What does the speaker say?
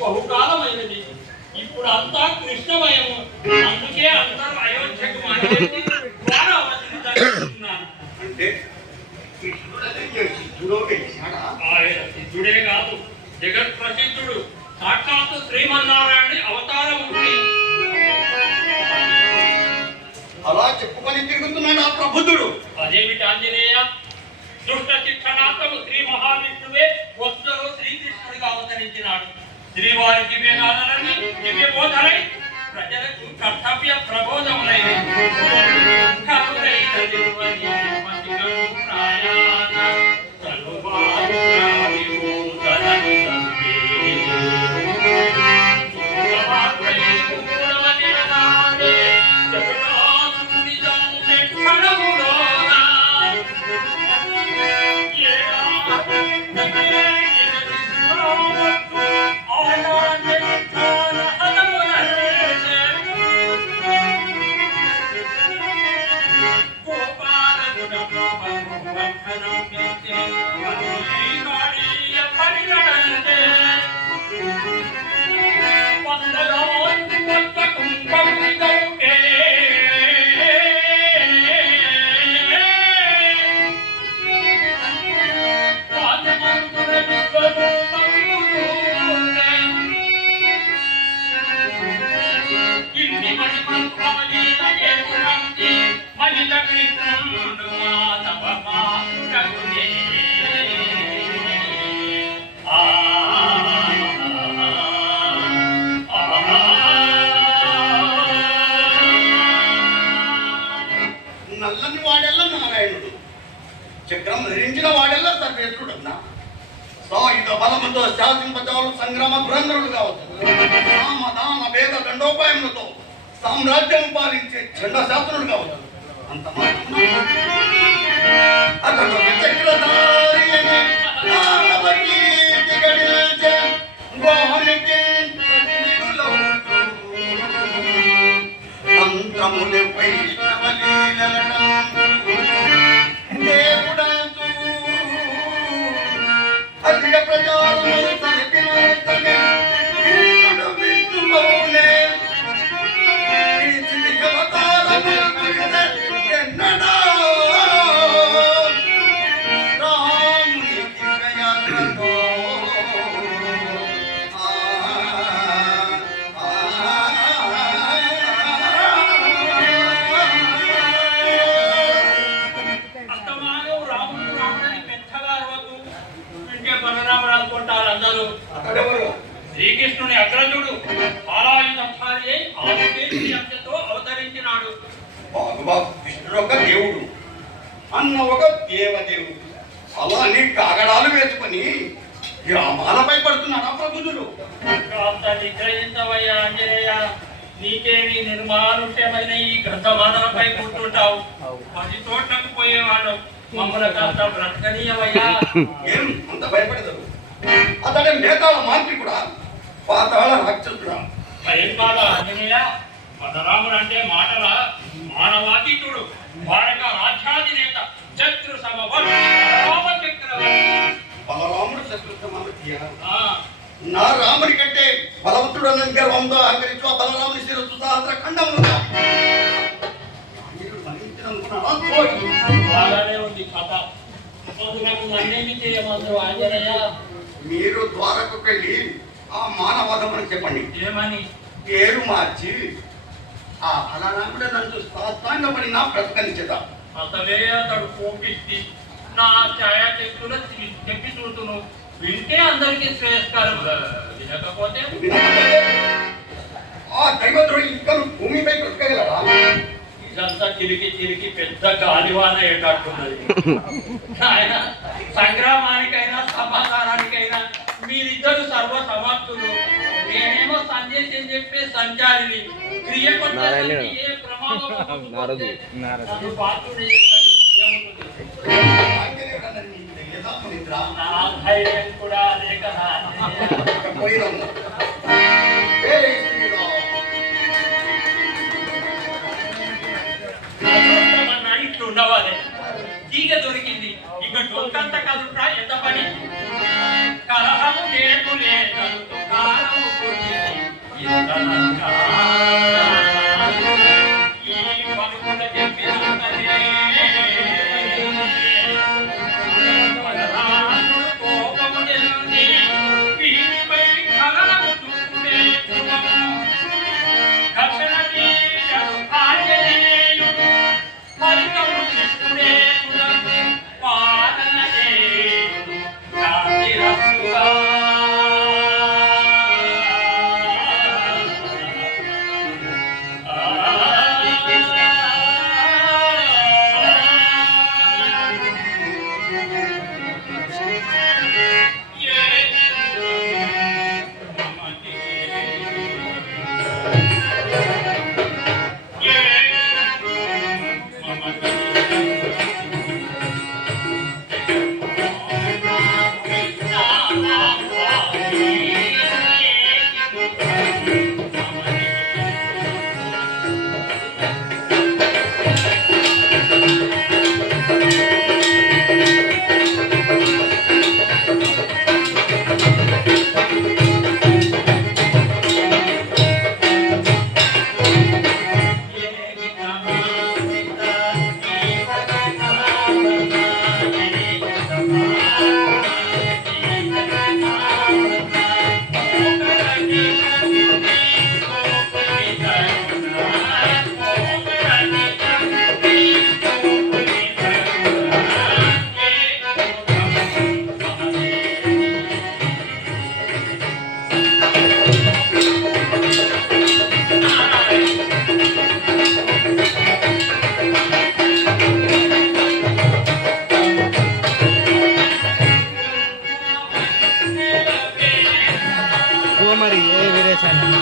బహుకాలమైనది. ఇప్పుడు అంతా కృష్ణమయము. అందుకే అందరూ అయోధ్యకు అంటే ఆయన సిద్ధుడే కాదు, జగత్ ప్రసిద్ధుడు, సాక్షాత్తు శ్రీమన్నారాయణ అవతారమూర్తి. అలా చెప్పుకొని తిరుగుతున్నాడు ఆ ప్రబుద్ధుడు. అదేమిటి ఆంజనేయ? దుష్ట శిక్షణార్థము శ్రీ మహావిష్ణువే వస్తువు శ్రీకృష్ణుడిగా అవతరించినాడు. శ్రీవారి దివ్యనాథనని దివ్య బోధనై ప్రజలకు కర్తవ్య ప్రబోధములైన నల్లని వాడెల్లా నారాయణుడు, చక్రం ధరించిన వాడెల్లా సర్వేశ్వరుడన్నా. సాయుధ బలముతో శాసింపజాలు సంగ్రామ ధురంధరుడు కావచ్చు. సామధాన భేద దండోపాయములతో సామ్రాజ్యం పాలించే చండశాస్త్రుడు కావచ్చు. అంత అతడు చక్రధారి మంత్రములపై దేవుడంతు అధిక ప్రజాలు ఎన్నడా శ్రీకృష్ణుని అగ్రజుడు బాలాయుధారి అంశతో అవతరించినాడు. కృష్ణుడు ఒక దేవుడు, అన్న ఒక దేవదేవుడు. అలానే కాగడాలు వేసుకొని గ్రామాలపై పడుతున్నాడు ఆ ప్రబుద్ధుడు. కాస్త నిగ్రహించవయ్యా ఆంజనేయ, నీకేమి నిర్మానుష్యమైన ఈ గ్రంథమాలపై కూర్చుంటావు. 10 చోట్లకు పోయేవాడు, మమ్మల్ని కాస్త బ్రతకనీయవయ్యా. ఏం అంత భయపడతారు? అతడే నేతాళ మాంత్రికుడా, పాతాళ రాక్షసుడా? భయపాల ఆంజనేయ, బలరాముడు అంటే మాటల మానవాతీతుడు, భారత రాజ్యాధినేత, శత్రు సమవర్తి బలరామ చక్రవర్తి. బలరాముడు శత్రు సమవర్తి. నా రాముడి కంటే బలవంతుడు అన్న గర్వంతో అహంకరించు ఆ బలరాముని శిరస్సు సహస్ర ఖండముగా బాగానే ఉంది కథ. నన్నేమి చేయమంటారు ఆంజనేయ? మీరు ద్వారకు వెళ్ళి ఆ మానవాదం అని చెప్పండి. ఏమని? పేరు మార్చి ఆ బలరాముడు నన్ను సాష్టాంగపడినా బ్రతకనిచేదా. అతడే అతడు కోపిస్తే నా ఛాయాచిత్రులు చెప్పి చూతును. వింటే అందరికీ శ్రేయస్కారం, వినకపోతే వినకపోతే ఆ దైవద్రోహి ఇంకా భూమిపై బ్రతకగలరా? ఇదంతా తిరిగి పెద్ద గాలివాన ఏటట్టున్నది. ఆయన సంగ్రామానికైనా సమాధానానికైనా మీరిద్దరు సర్వ సమర్థులు. నేనేమో సందేశం చెప్పే సంచారిని. క్రియ కొట్టేసరికి ఏ ప్రమాదం నన్ను పాత్రుని చేస్తుంది. ఆంజనేయుడన్నది నీ యథార్థ నిద్ర. నా ధైర్యం కూడా అదే కదా. పోయినము. వేరే స్త్రీలో అదృష్టమన్నా ఇట్లుండవాలి. తీగ దొరికింది, ఇక డొక్కంత కదుట్రా ఎంత పని. కలహము లేదు లేదు కాలము కొట్టింది ఇంతనన్నా. ఈ పలుకుల చెప్పినంతనే బలరాముడు కోపము చెంది వీరిపై కలహము చూపుడే శుభము. కక్షణ తీరడు ఆంజనేయుడు ఫలితము కృష్ణుడే శుభము. పాలన చేయుడు శాంతిరస్తుగా. మరి ఏ వీరేశాన్ని